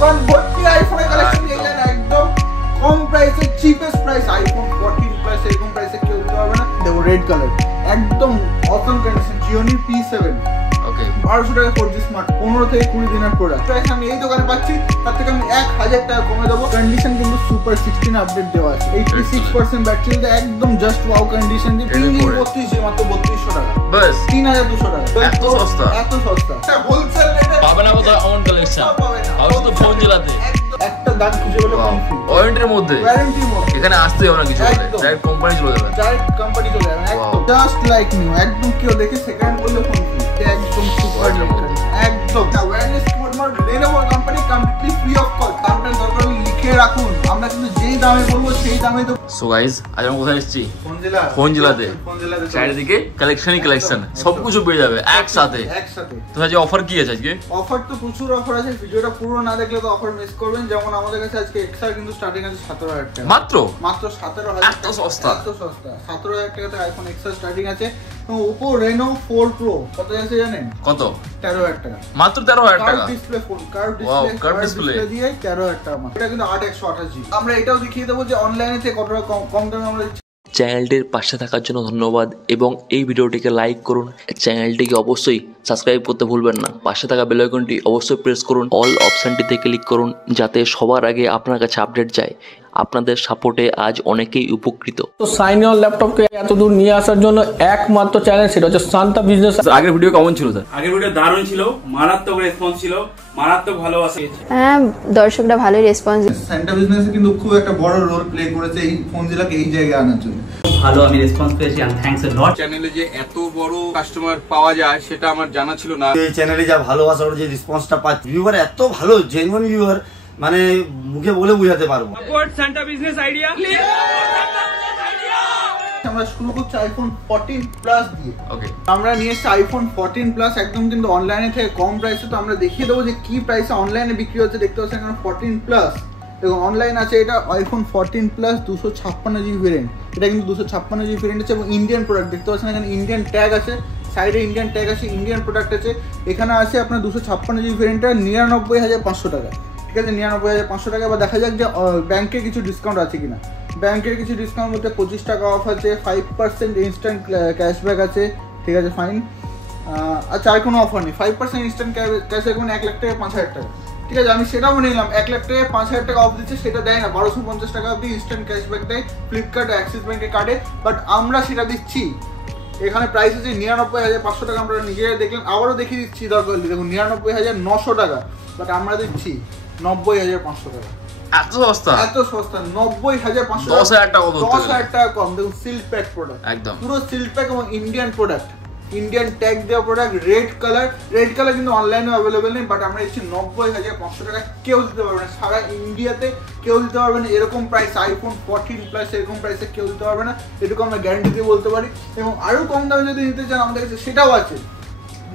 দোকান ভর্তি আইফোনের কালেকশন নিয়ে যান একদম কম প্রাইসে, চিপেস্ট প্রাইস। আইফোন 14 প্লাস এরকম প্রাইসে কেউ দিতে পারবে না। দেখো রেড কালার একদম অসম কন্ডিশন, জিওনি P7 ওকে 1200 টাকা 4G স্মার্ট, 15 থেকে 20 দিনের প্রোডাক্ট। প্রাইস আমি এই দোকানে পাচ্ছি, তার থেকে আমি 1000 টাকা কমে দেবো। কন্ডিশন কিন্তু সুপার 16 আপডেট দেওয়া আছে, 86% ব্যাটারি, একদম জাস্ট ওয়াও কন্ডিশন দিয়ে 32 মাত্র 3200 টাকা বাস, 3200 টাকা। এত সস্তা, এত সস্তা। হোলসেল রেটে পাবেন না কোথাও অন কালেকশন, আর শুধু ফোন জেলাতে একটা দাগ খুঁজে পেলে ওয়ারেন্টির মধ্যে, এখানে আসতে হবে না কিছু, ডাইরেক্ট কোম্পানি চলে যাবে, ডাইরেক্ট কোম্পানি চলে যাবে একদম জাস্ট লাইক নিউ। একদম কেউ দেখে সেকেন্ড বললে ফোন একদম সুপার একদম awareness keyboard Lenovo company completely free of cost. আপনার দরকার লিখে রাখুন, আমরা কিন্তু যেই দামে বলবো সেই দামে তো। সো গাইস আজ আমরা কোথায় এসেছি? ফোনজিলাতে। চারিদিকে কালেকশনই কালেকশন, সবকিছু পেয়ে যাবে একসাথে। তো আজকে অফার কি আছে? আজকে অফার তো প্রচুর অফার আছে, ভিডিওটা পুরো না দেখলে তো অফার মিস করবেন। যেমন আমাদের কাছে আজকে এক্সআর কিন্তু স্টার্টিং আছে 17000 টাকা মাত্র, মাত্র 17000। এত সস্তা, এত সস্তা। 17000 টাকা থেকে আইফোন এক্সআর স্টার্টিং আছে। ওপো রেনো 4 প্রো কত আছে জানেন? কত? 13000 টাকা মাত্র। 13000 টাকা ডিসপ্লে ফোন, কার্ভ ডিসপ্লে দিয়ে 13000 টাকা মাত্র। এটা কিন্তু 8/128GB। আমরা এটাও দেখিয়ে দেবো যে অনলাইনে থেকে কতটা কম দামে আমরা চ্যানেলটির পাশে থাকার জন্য ধন্যবাদ এবং এই ভিডিওটিকে লাইক করুন। চ্যানেলটিকে অবশ্যই সাবস্ক্রাইব করতে ভুলবেন না। পাশে থাকা বেল আইকনটি অবশ্যই প্রেস করুন, অল অপশনটিতে ক্লিক করুন যাতে সবার আগে আপনার কাছে আপডেট যায়। আপনাদের সাপোর্টে আজ অনেকেই উপকৃত। তো সাইন অন ল্যাপটপকে এত দূর নিয়ে আসার জন্য একমাত্র চ্যানেল, সেটা হচ্ছে শান্তা বিজনেস। আগের ভিডিও কেমন ছিল স্যার? আগের ভিডিও দারুণ ছিল, মারাত্মক রেসপন্স ছিল, মারাত্মক ভালোবাসা। হ্যাঁ, দর্শকরা ভালোই রেসপন্স। শান্তা বিজনেসে কিন্তু খুব একটা বড় রোল প্লে করেছে এই ফোনজিলাকে এই জায়গায় আনার জন্য। ভালো আমি রেসপন্স পেয়েছি, এন্ড থ্যাঙ্কস আ লট। চ্যানেলে যে এত বড় কাস্টমার পাওয়া যায় সেটা আমার জানা ছিল না। এই চ্যানেলে যা ভালোবাসা ওর যে রেসপন্সটা পাচ্ছি, ভিউয়ার এত ভালো, জেনুইন ভিউয়ার, মানে মুখে বলে বোঝাতে পারবো। Shanta business idea. আমরা শুরু করছি আইফোন 14 প্লাস দিয়ে। ওকে, আমরা নিয়ে এসেছি আইফোন 14 প্লাস একদম কিন্তু অনলাইনে থেকে কম প্রাইসে। তো আমরা দেখিয়ে দেবো যে কি প্রাইসে অনলাইনে বিক্রি হচ্ছে। দেখতে পাচ্ছেন এখানে 14 প্লাস এবং অনলাইন আছে এটা আইফোন 14 প্লাস 256GB ভেরিয়েন্ট। এটা কিন্তু 256GB ভেরিয়েন্ট আছে এবং ইন্ডিয়ান প্রোডাক্ট। দেখতে পাচ্ছেন এখানে ইন্ডিয়ান ট্যাগ আছে, সাইডে ইন্ডিয়ান ট্যাগ আছে, ইন্ডিয়ান প্রোডাক্ট আছে। এখানে আছে আপনার 256GB ভেরিয়েন্টটা 99500 টাকা। ঠিক আছে, 99500 টাকা। এবার দেখা যাক যে ব্যাংকের কিছু ডিসকাউন্ট আছে কিনা। ব্যাংকের কিছু ডিসকাউন্ট বলতে 25 টাকা অফ আছে, 5% ইনস্ট্যান্ট ক্যাশব্যাক আছে। ঠিক আছে, ফাইন। আচ্ছা, আর কোনো অফার নেই। 5% ইনস্ট্যান্ট ক্যাশব্যাক মানে 1 লাখ টাকা 5000 টাকা। ঠিক আছে, আমি সেটাও নিলাম। 1 লাখ টাকা 5000 টাকা অফ দিচ্ছে, সেটা দেয় না। 1250 টাকা অব্দি ইনস্ট্যান্ট ক্যাশব্যাক দেয় ফ্লিপকার্ট, অ্যাক্সিস ব্যাংকের কার্ডে। বাট আমরা সেটা দিচ্ছি। এখানে প্রাইস আছে 99500 টাকা। আমরা নিজেরা দেখলাম, আবারও দেখিয়ে দিচ্ছি দরকার। দেখুন 99900 টাকা, বাট আমরা দিচ্ছি 90500 টাকা। এত সস্তা, এত সস্তা। 90500, 10000 টাকা, 10000 টাকা কম। দেখুন সিল্ক প্যাক প্রোডাক্ট, একদম পুরো সিল্ক প্যাক এবং ইন্ডিয়ান প্রোডাক্ট, ইন্ডিয়ান ট্যাগ দেওয়া প্রোডাক্ট। রেড কালার কিন্তু অনলাইনে অ্যাভেলেবেল নেই, বাট আমরা দিচ্ছি 90500 টাকা। কেউ দিতে পারবে না, সারা ইন্ডিয়াতে কেউ দিতে পারবে না এরকম প্রাইস। আইফোন 14 প্লাস এরকম প্রাইসে কেউ দিতে পারবে না, এটুকু আমরা গ্যারান্টি দিয়ে বলতে পারি। এবং আরো কম দামে যদি নিতে চান আমাদের কাছে সেটাও আছে।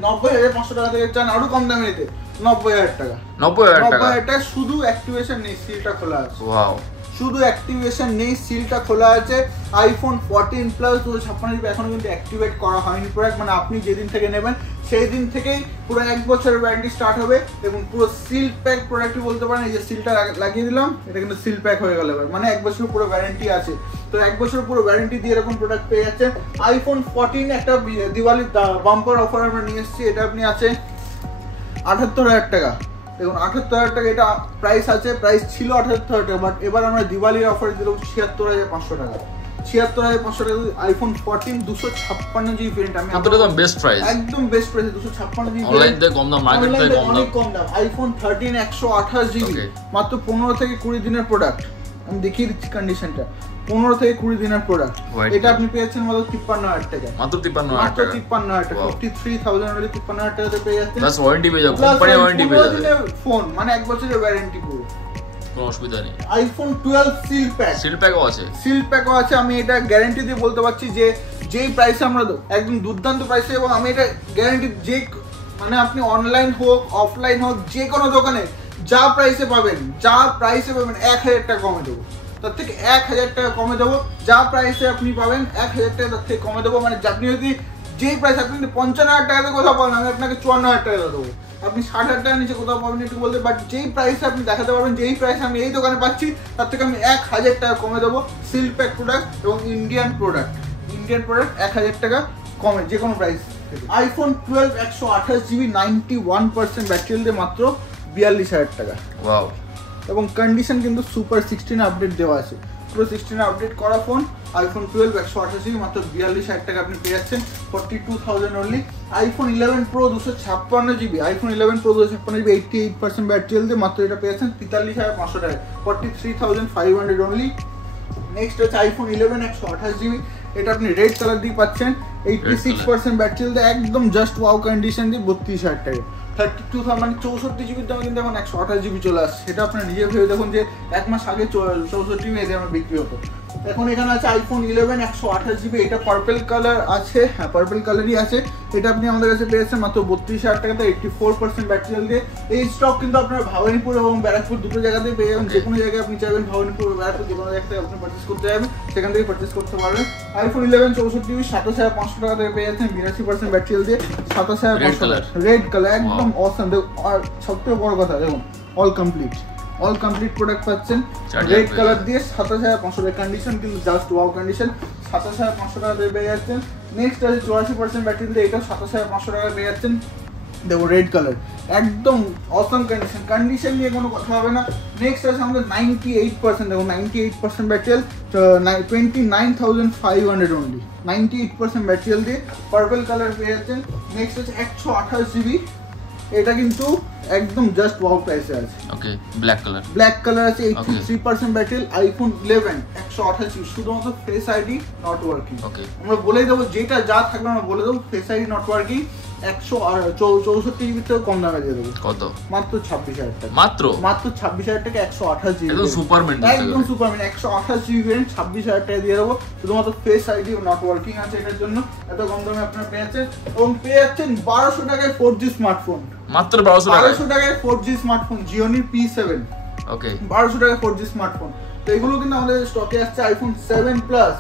90500 টাকা থেকে চান আরো কম দামে নিতে, 90000 টাকা। 90000 টাকা শুধু অ্যাক্টিভেশন নেই, সিলটা খোলা আছে। ওয়াও, শুধু অ্যাক্টিভেশন নেই, সিলটা খোলা আছে। আইফোন 14 প্লাস 256GB এখনো কিন্তু অ্যাক্টিভেট করা হয়নি প্রোডাক্ট। মানে আপনি যেদিন থেকে নেবেন সেই দিন থেকেই পুরো 1 বছরের ওয়ারেন্টি স্টার্ট হবে এবং পুরো সিল প্যাক প্রোডাক্টই বলতে পারেন। এই যে সিলটা লাগিয়ে দিলাম, এটা কিন্তু সিল প্যাক হয়ে গেল এবার, মানে 1 বছরের পুরো ওয়ারেন্টি আছে। তো 1 বছরের পুরো ওয়ারেন্টি দিয়ে এরকম প্রোডাক্ট পেয়ে যাচ্ছেন। আইফোন 14 একটা দিওয়ালির বাম্পার অফার আমরা নিয়ে এসেছি। এটা আপনি আছে 78000 টাকা। দেখুন 78000 টাকা এটা প্রাইস আছে, প্রাইস ছিল 78000 টাকা, বাট এবার আমরা দিওয়ালির অফারে দিলাম 76500 টাকা। 76500 টাকা আইফোন 14 256GB ভেরিয়েন্ট। আমি একদম বেস্ট প্রাইস, একদম বেস্ট প্রাইস। 256GB অনলাইন থেকে কম দাম, মার্কেট থেকে কম দাম। আইফোন 13 128GB মাত্র 15 থেকে 20 দিনের প্রোডাক্ট। আমি দেখিয়ে দিচ্ছি কন্ডিশনটা। 15 থেকে 20 দিনের প্রোডাক্ট। এটা আপনি পেয়েছেন মাত্র 53000 টাকা। মাত্র 53000 টাকা, 53000 টাকা। 53000 হলে 53000 টাকাতে পেয়ে যাচ্ছেন। প্লাস ওয়ারেন্টি পেয়ে যাবেন, কোম্পানি ওয়ারেন্টি পেয়ে যাবেন। ফোন মানে 1 বছরের ওয়ারেন্টি পুরো, কোনো অসুবিধা নেই। আইফোন 12 সিল প্যাকও আছে। আমি এটা গ্যারান্টি দিয়ে বলতে পারছি যে যেই প্রাইসে আমরা একদম দুর্দান্ত প্রাইসে, এবং আমি এটা গ্যারান্টি যে মানে আপনি অনলাইন হোক অফলাইন হোক যে কোনো দোকানে যা প্রাইসে পাবেন 1000 টাকা কমে দেবো। তার থেকে 1000 টাকা কমে দেবো। যা প্রাইসে আপনি পাবেন 1000 টাকা তার থেকে কমে দেবো। মানে আপনি যদি যেই প্রাইস আপনি 55000 টাকাতে কোথাও পাবেন, আমি আপনাকে 54000 টাকা দেবো। আপনি 60,000 টাকার নিচে কোথাও পাবেন একটু বলতে, বাট যেই প্রাইসে আপনি দেখাতে পারবেন যেই প্রাইসে আমি এই দোকানে পাচ্ছি তার থেকে আমি 1,000 টাকা কমে দেবো। সিল প্যাক প্রোডাক্ট এবং ইন্ডিয়ান প্রোডাক্ট 1,000 টাকা কমে যে কোনো প্রাইস থেকে। আইফোন 12 128GB 91% ব্যাটারি দিয়ে মাত্র 42,000 টাকা। ওয়াও। এবং কন্ডিশন কিন্তু সুপার 16 আপডেট দেওয়া আছে, পুরো 16 আপডেট করা ফোন। আইফোন 12 128GB মাত্র 42,000 টাকা আপনি পেয়ে যাচ্ছেন, 42,000 only. IPhone 11 pro 256GB, iPhone 11 pro 256GB 88% battery দিয়ে মাত্র এটা পেয়ে যাচ্ছেন 43,500 টাকা, 43,500 অনলি। নেক্সট হচ্ছে আইফোন 11 128GB, এটা আপনি রেড কালার দিয়ে পাচ্ছেন 86% ব্যাটারি দিয়ে, একদম জাস্ট ওয়াও কন্ডিশন দিয়ে 32,000 টাকা। 32,000 মানে 64GB দামে কিন্তু এখন 128GB চলে আসছে। সেটা আপনার নিজে ভেবে দেখুন যে এক মাস আগে 64GB এতে আমার বিক্রি হতো। এখন এখানে আছে আইফোন 11 128GB, এটা পার্পল কালার আছে, হ্যাঁ পার্পল কালারই আছে। এটা আপনি আমাদের কাছে পেয়েছেন মাত্র 32,000 টাকাতে, 84% ব্যাটারি দিয়ে। এই স্টক কিন্তু আপনার ভাবানীপুর এবং ব্যারাকপুর দুটো জায়গাতেই পেয়ে যাবেন। যে কোনো জায়গায় আপনি চাইবেন ভাবানীপুর ব্যারাকপুর যে কোনো জায়গা থেকে আপনি পারচেস করতে যাবেন, সেখান থেকে পারচেস করতে পারবেন। আইফোন 11 64GB 27,500 টাকা থেকে পেয়ে যাচ্ছেন 82% ব্যাটারি দিয়ে, 27,500 রেড কালার, একদম অসাম। আর সবথেকে বড় কথা দেখুন অল কমপ্লিট প্রোডাক্ট পাচ্ছেন রেড কালার দিয়ে 27,500 টাকা। কন্ডিশন কিন্তু জাস্ট ওয়াও কন্ডিশন, 27,500 টাকা দিয়ে পেয়ে যাচ্ছেন। নেক্সট আছে 84% ব্যাটারি দিয়ে, এটা 27,500 টাকা পেয়ে যাচ্ছেন। দেখো রেড কালার, একদম অসম কন্ডিশন নিয়ে কোনো কথা হবে না। নেক্সট আছে আমাদের 98%, দেখো 98% ব্যাটারি, 29,500 অনলি, 98% ব্যাটারি দিয়ে পার্পল কালার পেয়ে যাচ্ছেন। নেক্সট হচ্ছে 128GB, এটা কিন্তু একদম জাস্ট ওয়াও প্রাইসে আছে। ওকে, ব্ল্যাক কালার আছে, 83% ব্যাটারি। আইফোন 11 128GB, শুধুমাত্র ফেস আইডি নট ওয়ার্কিং। ওকে, আমরা বলে দেবো যেটা যা থাকবে আমরা বলে দেবো, face ID not working. 164GB থেকে কম দামে দিয়ে দেবো। কত? মাত্র 26,000 টাকা। মাত্র 26,000 টাকা 128GB, একদম সুপারম্যান 128GB ভেরিয়েন্ট 26,000 টাকা দিয়ে দেবো। শুধুমাত্র ফেস আইডি নট ওয়ার্কিং আছে, এটার জন্য এত কম দামে আপনারা পেয়ে যাচ্ছেন। এবং পেয়ে যাচ্ছেন 1200 টাকায় 4G স্মার্টফোন, মাত্র 1200 টাকায় 4G স্মার্টফোন জিওনির P7। ওকে, 1200 টাকায় 4G স্মার্টফোন। তো এগুলো কিন্তু আমাদের স্টকে আসছে। আইফোন 7 প্লাস,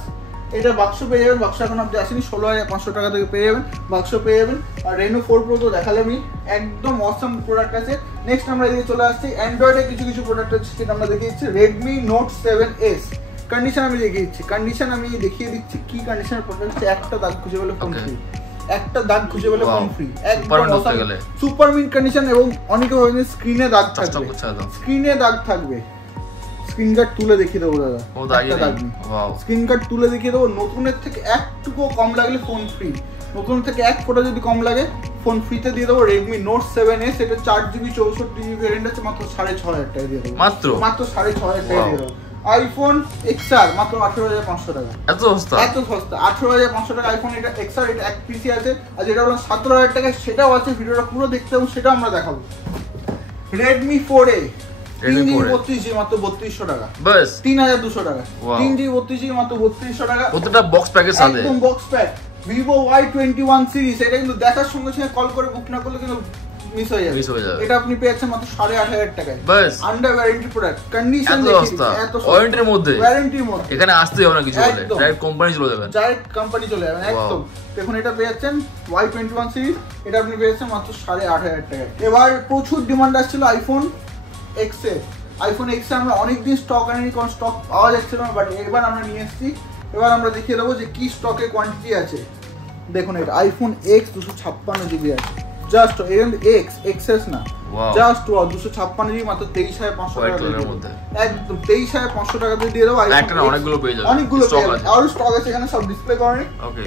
এটা বাক্স পেয়ে যাবেন, বাক্স এখন আপনি আসেনি, 16,500 টাকা থেকে পেয়ে যাবেন, বাক্স পেয়ে যাবেন। আর রেনো 4 প্রো তো দেখালামই, একদম অসাম প্রোডাক্ট আছে। নেক্সট আমরা এদিকে চলে আসছি অ্যান্ড্রয়েডে কিছু প্রোডাক্ট আছে, সেটা আমরা দেখিয়ে দিচ্ছি। রেডমি নোট 7S কন্ডিশন আমি দেখিয়ে দিচ্ছি, কি কন্ডিশনের প্রোডাক্ট আছে। একটা দাগ খুঁজে পেলে phone free, super mint condition. এবং অনেকে ভাবেন স্ক্রিনে দাগ থাকবে, স্ক্রিন গার্ড তুলে দেখিয়ে দেবো দাদা, স্ক্রিন গার্ড তুলে দেখিয়ে দেবো। নতুনের থেকে একটুকু কম লাগলে ফোন ফ্রি, নতুন থেকে 1 ফোঁটা যদি কম লাগে ফোন ফ্রিতে দিয়ে দেবো। রেডমি নোট 7S, এটা 4GB 64GB ভ্যারিয়েন্ট আছে, মাত্র 6,500 টাকা দিয়ে দেবো, মাত্র 6,500 টাকা দিয়ে দেবো। আইফোন XR মাত্র 18,500 টাকা, এত সস্তা 18,500 টাকা আইফোন। এটা XR, এটা এক পিসি আছে। আর যেটা হলো 17,000 টাকা, সেটাও আছে, ভিডিওটা পুরো দেখতে হবে, সেটা আমরা দেখাবো। রেডমি 4A 3GB 32GB মাত্র 3200 টাকা, বাস 3,200 টাকা। 3GB 32GB মাত্র 3200 টাকা, কতটা বক্স প্যাকের সাথে, একদম box pack. Vivo Y21 series, এটা কিন্তু দেখার সঙ্গে সঙ্গে কল করে বুক না করলে কিন্তু মিস হয়ে যাবে। এটা আপনি পেয়েছেন মাত্র 8,500 টাকায়, বাস আন্ডার ওয়ারেন্টি প্রোডাক্ট। কন্ডিশন এত ওয়ারেন্টির মধ্যে, এখানে আসতে হবে না কিছু বলে, ডাইরেক্ট কোম্পানি চলে যাবেন, একদম। দেখুন এটা পেয়েছেন Y21 সিরিজ, এটা আপনি পেয়েছেন মাত্র 8,500 টাকায়। এবার প্রচুর ডিমান্ড আসছিল আইফোন X এর। আইফোন X আমরা অনেকদিন স্টক আনিনি, কারণ স্টক পাওয়া যাচ্ছিল না, বাট এবার আমরা নিয়ে এসেছি। এবার আমরা দেখিয়ে দেবো যে কি স্টকে কোয়ান্টিটি আছে। দেখুন এটা আইফোন X 256GB আছে, জাস্ট এক্সেস না, জাস্ট 256GB মাত্র 23,500 টাকার মধ্যে, একদম 23,500 টাকা দিয়ে দেবো। অনেকগুলো পেয়ে যাবেন, আরো স্টক আছে এখানে, সব ডিসপ্লে করেনি। ওকে,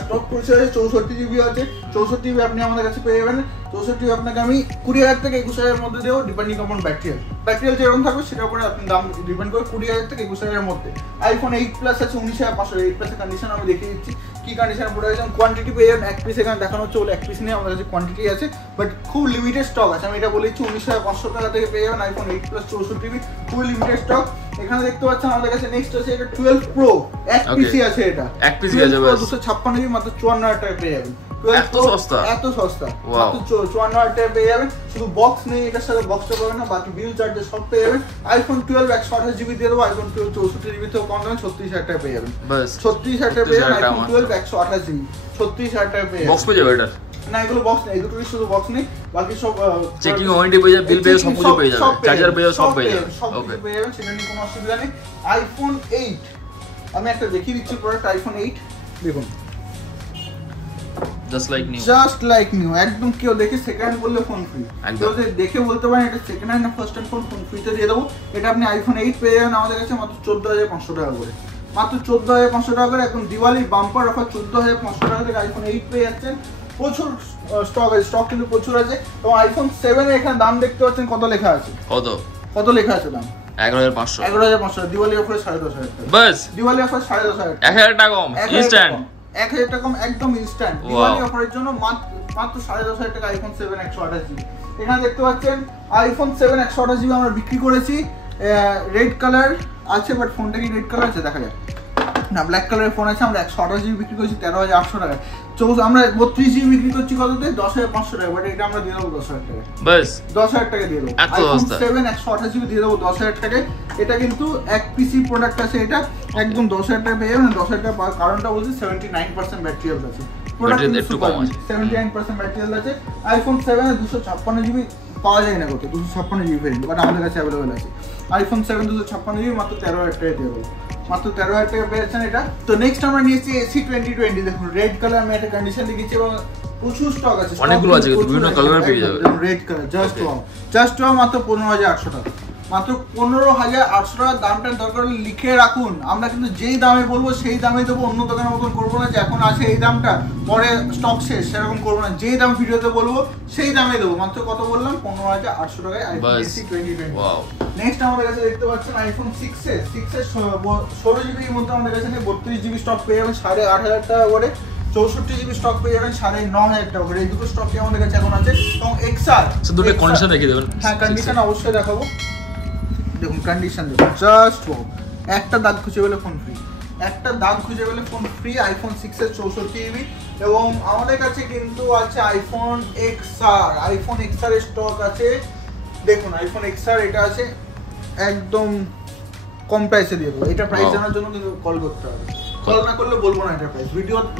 স্টক পড়ছে 64GB আছে, 64GB আপনি আমাদের কাছে পেয়ে যাবেন। 64GB আপনাকে আমি 20,000 থেকে 21,000 মধ্যে দেবো, ডিপেন্ডিং অন ব্যাটারি যেরকম থাকবে সেটার উপরে আপনি দাম ডিপেন্ড করে 20,000 থেকে 21,000 মধ্যে। আইফোন 8 প্লাস আছে 19,500, 8 প্লাসের কন্ডিশন আমি দেখিয়ে দিচ্ছি কি কন্ডিশন পড়ে আছে। কোয়ান্টিটি পেয়ে যাবেন, এক পিস এখানে দেখানো হচ্ছে বলে এক পিস নিয়ে আমাদের কাছে কোয়ান্টিটি আছে, বাট খুব লিমিটেড স্টক আছে। আমি এটা বলেছি 19,500 টাকা থেকে পেয়ে যাবেন আইফোন 8 প্লাস 64GB, খুব লিমিটেড স্টক। এখানে দেখতে পাচ্ছেন আমাদের কাছে নেক্সট আছে এটা 12 প্রো, এক পিসি আছে, এটা এক পিসি আছে, 256GB মাত্র 54,000 টাকা পেয়ে যাবেন। এত সস্তা মাত্র 54,000 টাকা পেয়ে যাবেন। শুধু বক্স নেই, এটার সাথে বক্সটা পাবেন না, বাকি বিল চার্জেস সব পেয়ে যাবেন। আইফোন 12 128GB দিয়ে দেবো, আইফোন 12 64GB থেকেও কম দামে 36,000 টাকা পেয়ে যাবেন, 36,000 টাকা পেয়ে যাবেন। আইফোন 12 128GB 36,000 টাকা পেয়ে যাবেন। বক্স পেয়ে যাবে এটা না, এগুলো বক্স নেই, এই দুটোরই শুধু বক্স নেই। বাকি সব চেকিং ওয়ারেন্টি পেয়ে যাবে, বিল পেয়ে সব কিছু পেয়ে যাবে, চার্জার পেয়ে সব পেয়ে যাবে। ওকে পেয়ে যাবেন, সেটা নিয়ে কোনো অসুবিধা নেই। আইফোন 8 আমি একটা দেখিয়ে দিচ্ছি প্রোডাক্ট। আইফোন 8 দেখুন, জাস্ট লাইক নিউ, একদম কেউ দেখে সেকেন্ড হ্যান্ড বললে ফোন ফ্রি, কেউ দেখে বলতে পারেন এটা সেকেন্ড হ্যান্ড না ফার্স্ট হ্যান্ড ফোন, ফোন ফ্রিতে দিয়ে দেবো। এটা আপনি আইফোন 8 পেয়ে যাবেন আমাদের কাছে মাত্র 14,500 টাকা করে, মাত্র 14,500 টাকা করে। এখন দিওয়ালির বাম্পার অফার 14,500 টাকা থেকে আইফোন 8 পেয়ে যাচ্ছেন। প্রচুর স্টক আছে, স্টক কিন্তু প্রচুর আছে। এবং আইফোন 7 এর এখানে দাম দেখতে পাচ্ছেন কত লেখা আছে, কত লেখা আছে দাম 11,500 দিওয়ালি অফারে 10,500 টাকা, বাস দিওয়ালি অফার 10,500 টাকা, 1000 টাকা কম ইনস্ট্যান্ট, 1000 টাকা কম একদম ইনস্ট্যান্ট দিওয়ালি অফারের জন্য মাত্র 10,500 টাকা আইফোন 7 128GB। এখানে দেখতে পাচ্ছেন আইফোন 7 128GB আমরা বিক্রি করেছি। রেড কালার আছে, বাট ফোনটা কি রেড কালার আছে দেখা যায় না, ব্ল্যাক কালারের ফোন আছে। আমরা 128GB বিক্রি করছি 13,800 টাকায়। আমরা 32GB বিক্রি করছি কততে, 10,500 টাকা, বাট এটা আমরা দিয়ে দেবো 10,000 টাকা, বাস 10,000 টাকা দিয়ে দেবো। আইফোন 7 128GB দিয়ে দেবো 10,000 টাকায়। এটা কিন্তু এক পিসি প্রোডাক্ট আছে, এটা একদম 10,000 টাকা পেয়ে যাবেন। 10,000 টাকা পাওয়ার কারণটা বলছি 79% ব্যাটারি হেলথ আছে, প্রোডাক্ট একটু কম আছে, 79% ব্যাটারি হেলথ আছে। আইফোন 7 এ 256GB পাওয়া যায় না, কত 256GB ভেরিয়েন্ট, বাট আমাদের কাছে অ্যাভেলেবল আছে। আইফোন 7 256GB মাত্র 13,000 টাকা দিয়ে দেবো, মাত্র 13,000 টাকা পেয়েছেন এটা। তো নেক্সট আমরা নিয়েছি এসি 2020, দেখুন রেড কালার আমি একটা কন্ডিশন লিখেছি এবং প্রচুর স্টক আছে, অনেকগুলো আছে, বিভিন্ন কালার পেয়ে যাবে। রেড কালার জাস্ট ওয়াও মাত্র 15,800 টাকা, মাত্র 15,800 টাকা। দামটা দরকার হলে লিখে রাখুন, আমরা কিন্তু যেই দামে বলবো সেই দামে দেবো, অন্য দোকানের মতন করবো না যে এখন আছে এই দামটা পরে স্টক শেষ, সেরকম করবো না। যেই দাম ভিডিওতে বলবো সেই দামে দেবো। মাত্র কত বললাম, 15,800 টাকায় আইফোন এসি 2020। নেক্সট আমাদের কাছে দেখতে পাচ্ছেন আইফোন 6s 16GB এর মধ্যে আমাদের কাছে 32GB স্টক পেয়ে যাবেন 8,500 টাকা করে, 64GB স্টক পেয়ে যাবেন 9,500 টাকা করে। এই দুটো স্টক আমাদের কাছে এখন আছে। এবং এক্সআর দুটো কন্ডিশন দেখিয়ে দেবেন। হ্যাঁ কন্ডিশন অবশ্যই দেখাবো, দেখুন কন্ডিশন দেখুন, জাস্ট ওয়াও, একটা দাগ খুঁজে পেলে ফোন ফ্রি, একটা দাগ খুঁজে পেলে phone free. IPhone 6s 64GB। এবং আমাদের কাছে কিন্তু আছে আইফোন এক্সআর, আইফোন এক্সআর এর স্টক আছে, দেখুন আইফোন এক্সআর এটা আছে একদম কম প্রাইসে দিয়ে দেবো। এটা প্রাইস জানার জন্য কিন্তু কল করতে হবে, কল না করলে বলবো না এটা প্রাইস,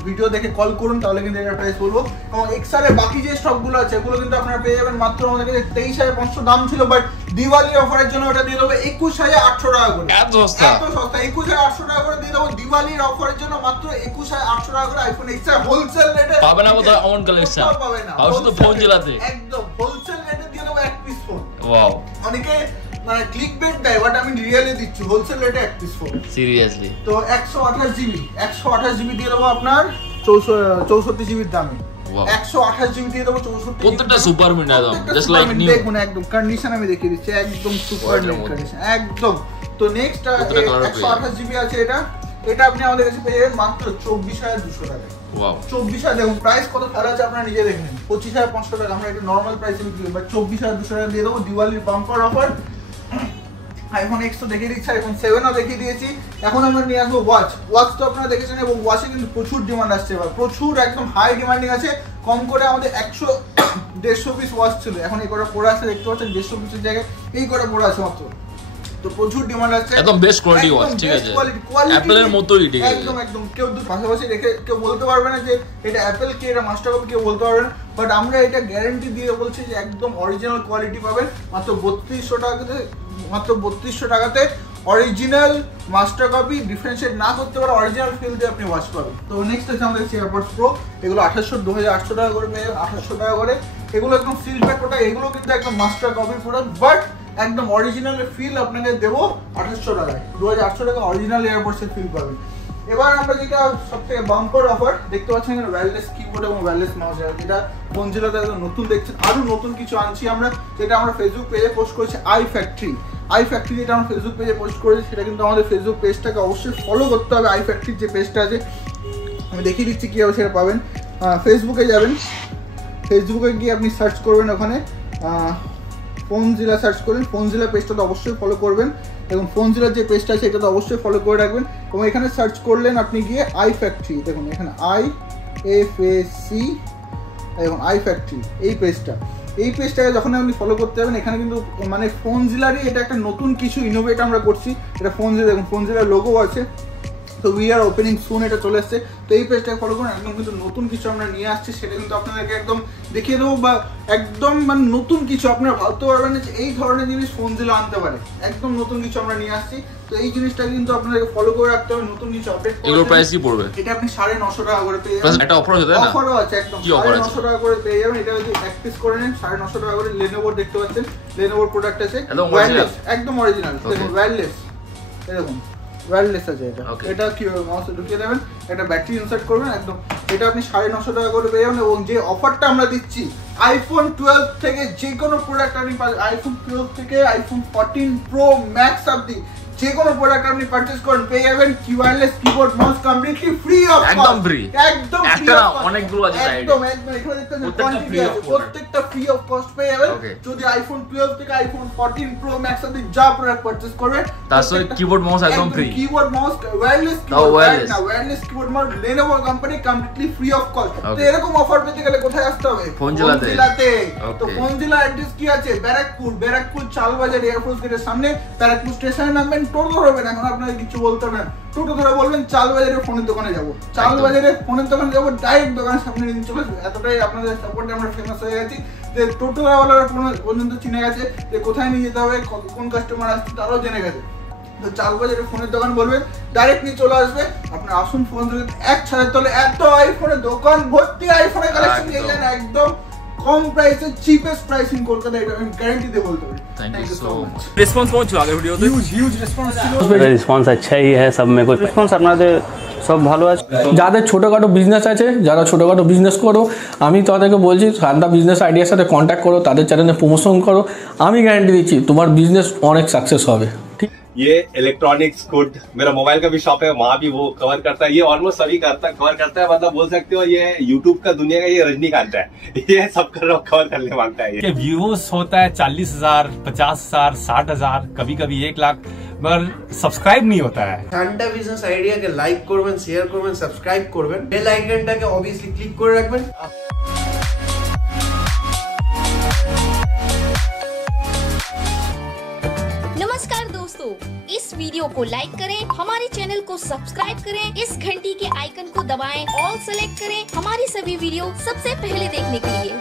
ভিডিও দেখে কল করুন তাহলে কিন্তু এটা প্রাইস বলবো। এবং এক্সআর এর বাকি যে স্টকগুলো আছে এগুলো কিন্তু আপনারা পেয়ে যাবেন মাত্র আমাদের কাছে 23,500 দাম ছিল, বাট দিওয়ালি অফারের জন্য ওটা দিয়ে দেবো 21,800 টাকা করে, এত সস্তা 21,800 টাকা করে দিয়ে দেবো দিওয়ালির অফারের জন্য, মাত্র 21,800 টাকা করে আইফোন এক্সআর হোলসেল রেটে পাবে না, বোধহয় অন কালেকশন পাবে না, শুধু ফোনজিলাতে একদম হোলসেল রেটে দিয়ে দেবো এক পিস ফোন। ওয়াও, অনেকে মানে ক্লিকবেট দেয়, বাট আমি রিয়েলি দিচ্ছি হোলসেল রেটে এক পিস ফোন, সিরিয়াসলি। তো 128GB দিয়ে দেবো আপনার 64GB এর দামে, 128GB দিয়ে দেবো 64GB, প্রত্যেকটা সুপার মিন্ট একদম জাস্ট লাইক নিউ। দেখুন একদম কন্ডিশন আমি দেখিয়ে দিচ্ছি, একদম সুপার মিন্ট কন্ডিশন একদম। তো নেক্সট 128GB আছে, এটা আপনি আমাদের কাছে পেয়ে যাবেন মাত্র 24,200 টাকা। ওয়াও, 24,000 দেখুন প্রাইস কত ভালো আছে আপনারা নিজে দেখেন, 25,500 টাকা আমরা এটা নরমাল প্রাইসে বিক্রি করি, বাট 24,200 টাকা দিয়ে দেবো দিওয়ালির বাম্পার অফার। আইফোন এক্স তো দেখিয়ে দিচ্ছি, আইফোন 7ও দেখিয়ে দিয়েছি। এখন আমরা নিয়ে আসবো ওয়াচ তো আপনারা দেখেছেন, এবং ওয়াচে কিন্তু প্রচুর ডিমান্ড আসছে এবার, প্রচুর একদম হাই ডিমান্ডিং আছে। কম করে আমাদের 100-150 পিস ওয়াচ ছিল, এখন এই কটা পড়ে আছে দেখতে পাচ্ছেন, 150 পিসের জায়গায় এই কটা পড়ে আছে মাত্র। তো প্রচুর ডিমান্ড আছে, একদম বেস্ট কোয়ালিটি ওয়াচ, ঠিক আছে অ্যাপলের মতোই, ঠিক আছে একদম কেউ পাশাপাশি রেখে কেউ বলতে পারবে না যে এটা অ্যাপেল কি এটা মাস্টার কপি, কেউ বলতে পারবে না। বাট আমরা এটা গ্যারান্টি দিয়ে বলছি যে একদম অরিজিনাল কোয়ালিটি পাবেন মাত্র 3200 টাকাতে, মাত্র 3200 টাকাতে অরিজিনাল মাস্টার কপি, ডিফারেন্সিয়েট না করতে পারে অরিজিনাল ফিল দিয়ে আপনি ওয়াচ পাবেন। তো নেক্সট আছে আমাদের AirForce Pro, এগুলো 2,800 টাকা করে পেয়ে 2,800 টাকা করে, এগুলো একদম সিল প্যাক ওটা, এগুলো কিন্তু একদম মাস্টার কপি প্রোডাক্ট, বাট একদম অরিজিনাল ফিল আপনাকে দেবো 2,800 টাকায়, 2,800 টাকা অরিজিনাল এয়ারফোর্স এর ফিল পাবেন। এবার আমরা যেটা সবথেকে বাম্পার অফার দেখতে পাচ্ছেন, এখানে ওয়্যারলেস কিবোর্ড এবং ওয়্যারলেস মাউস, যেটা ফোনজিলাতে একদম নতুন দেখছেন। আরো নতুন কিছু আনছি আমরা, যেটা আমরা ফেসবুক পেজে পোস্ট করেছি, আই ফ্যাক্টরি যেটা আমরা ফেসবুক পেজে পোস্ট করেছি, সেটা কিন্তু আমাদের ফেসবুক পেজটাকে অবশ্যই ফলো করতে হবে। আই ফ্যাক্টরির যে পেজটা আছে আমি দেখিয়ে দিচ্ছি কীভাবে সেটা পাবেন। ফেসবুকে যাবেন, ফেসবুকে গিয়ে আপনি সার্চ করবেন, ওখানে ফোনজিলা সার্চ করবেন, ফোনজিলা পেজটা তো অবশ্যই ফলো করবেন, এবং ফোনজিলার যে পেজটা আছে এটা তো অবশ্যই ফলো করে রাখবেন। এবং এখানে সার্চ করলেন আপনি গিয়ে আই ফ্যাক্টরি, দেখুন এখানে IFAC এবং আই ফ্যাক্টরি এই পেজটাকে যখন আপনি ফলো করতে যাবেন, এখানে কিন্তু মানে ফোনজিলারই এটা একটা নতুন কিছু ইনোভেট আমরা করছি, এটা ফোনজিলা, দেখুন ফোনজিলার লোগো আছে, তো উই আর ওপেনিং সুন, এটা চলে এসছে। তো এই পেজটাকে ফলো করুন, একদম কিন্তু নতুন কিছু আমরা নিয়ে আসছি, সেটা কিন্তু আপনাদেরকে একদম দেখিয়ে দেবো, বা একদম মানে নতুন কিছু আপনারা ভাবতে পারবেন যে এই ধরনের জিনিস Phonezilla আনতে পারে, একদম নতুন কিছু আমরা নিয়ে আসছি। তো এই জিনিসটা কিন্তু আপনাদেরকে ফলো করে রাখতে হবে, নতুন কিছু আপডেট। এগুলোর প্রাইস কি পড়বে? এটা আপনি 950 টাকা করে পেয়ে যাবেন। এটা অফার আছে তাই না? অফারও আছে, একদম 950 টাকা করে পেয়ে যাবেন। এটা যদি এক পিস করে নেন 950 টাকা করে। Lenovo দেখতে পাচ্ছেন, Lenovo প্রোডাক্ট আছে, ওয়্যারলেস, একদম অরিজিনাল। দেখুন ওয়্যারলেস, এরকম ওয়্যারলেস আছে এটা। এটা কিভাবে মাউসে ঢুকিয়ে দেবেন, একটা ব্যাটারি ইনসার্ট করবেন, একদম এটা আপনি 950 টাকা করে পেয়ে যাবেন। এবং যে অফারটা আমরা দিচ্ছি iPhone 12 থেকে যে কোনো প্রোডাক্ট আপনি iPhone 12 থেকে iPhone 14 Pro Max অবধি যে কোনো প্রোডাক্ট আপনি পারচেজ করেন পেয়ে যাবেন wireless keyboard mouse completely free of cost. একদম ফ্রি, একদম ফ্রি, একটা অনেকগুলো আছে সাইডে, একদম একদম এখানে দেখতেছেন কোয়ান্টিটি আছে, প্রত্যেকটা ফ্রি অফ কস্ট পেয়ে যাবেন। যদি iPhone 12 থেকে iPhone 14 Pro Max অবধি যা প্রোডাক্ট পারচেজ করবেন তার সাথে কিবোর্ড মাউস একদম free. Keyboard mouse wireless keyboard না, wireless keyboard mouse Lenovo company completely free of cost. তো এরকম অফার পেতে গেলে কোথায় আসতে হবে? Phonezilla-তে। তো Phonezilla অ্যাড্রেস কি আছে? ব্যারাকপুর চালবাজার এয়ারফোর্স গেটের সামনে। ব্যারাকপুর স্টেশনে নামবেন, টোটো ধরবেন, এখন আপনাকে কিছু বলতে হবে না, টোটো ধরে বলবেন চালবাজারের ফোনের দোকানে যাবো, চালবাজারের ফোনের দোকানে যাবো, ডাইরেক্ট দোকানের সামনে নিয়ে চলে আসবে। এতটাই আপনাদের সাপোর্টে আমরা ফেমাস হয়ে গেছি যে টোটোওয়ালারা পর্যন্ত চিনে গেছে যে কোথায় নিয়ে যেতে হবে, কোন কাস্টমার আসছে তারাও জেনে গেছে। তো চালবাজারের ফোনের দোকান বলবেন, ডাইরেক্ট নিয়ে চলে আসবে। আপনার আসুন Phonezilla, এক ছাদের তলে এত আইফোনের দোকান, ভর্তি আইফোনের কালেকশন নিয়ে যান, একদম কম প্রাইসে চিপেস্ট প্রাইসিং কলকাতা, এটা আমি গ্যারান্টি দিয়ে বলতে পারি। Thank you so much. Response পৌঁছলো আগের ভিডিওতে? হিউজ রেসপন্স ছিল। রেসপন্স আচ্ছাই হ্যাঁ, সব में कोई রেসপন্স আপনাদের সব ভালো আছে। যাদের ছোটোখাটো বিজনেস আছে, যারা ছোটোখাটো বিজনেস করো, আমি তাদেরকে বলছি ঠান্ডা বিজনেস আইডিয়ার সাথে কন্ট্যাক্ট করো, তাদের চ্যানেলে প্রমোশন করো, আমি গ্যারান্টি দিচ্ছি তোমার বিজনেস অনেক সাকসেস হবে। ঠিক, ये इलेक्ट्रॉनिक्स गुड, मेरा मोबाइल का भी शॉप है, वहाँ भी वो कवर करता है। ये ऑलमोस्ट सभी कवर करता है, मतलब बोल सकते हो ये यूट्यूब का दुनिया का ये रजनीकांत है, ये सब कवर करने मांगता है। ये व्यूज होता है 40,000, 50,000, 60,000, कभी कभी 1 लाख, मगर सब्सक्राइब नहीं होता है। ঠান্ডা বিজনেস আইডিয়াকে লাইক করবেন, শেয়ার করবেন, সাবস্ক্রাইব করবেন, বেল আইকনটাকে অবভিয়াসলি ক্লিক করে রাখবেন। नमस्कार दोस्तों, इस वीडियो को लाइक करें, हमारे चैनल को सब्सक्राइब करें, इस घंटी के आइकन को दबाएं, ऑल सेलेक्ट करें हमारी सभी वीडियो सबसे पहले देखने के लिए।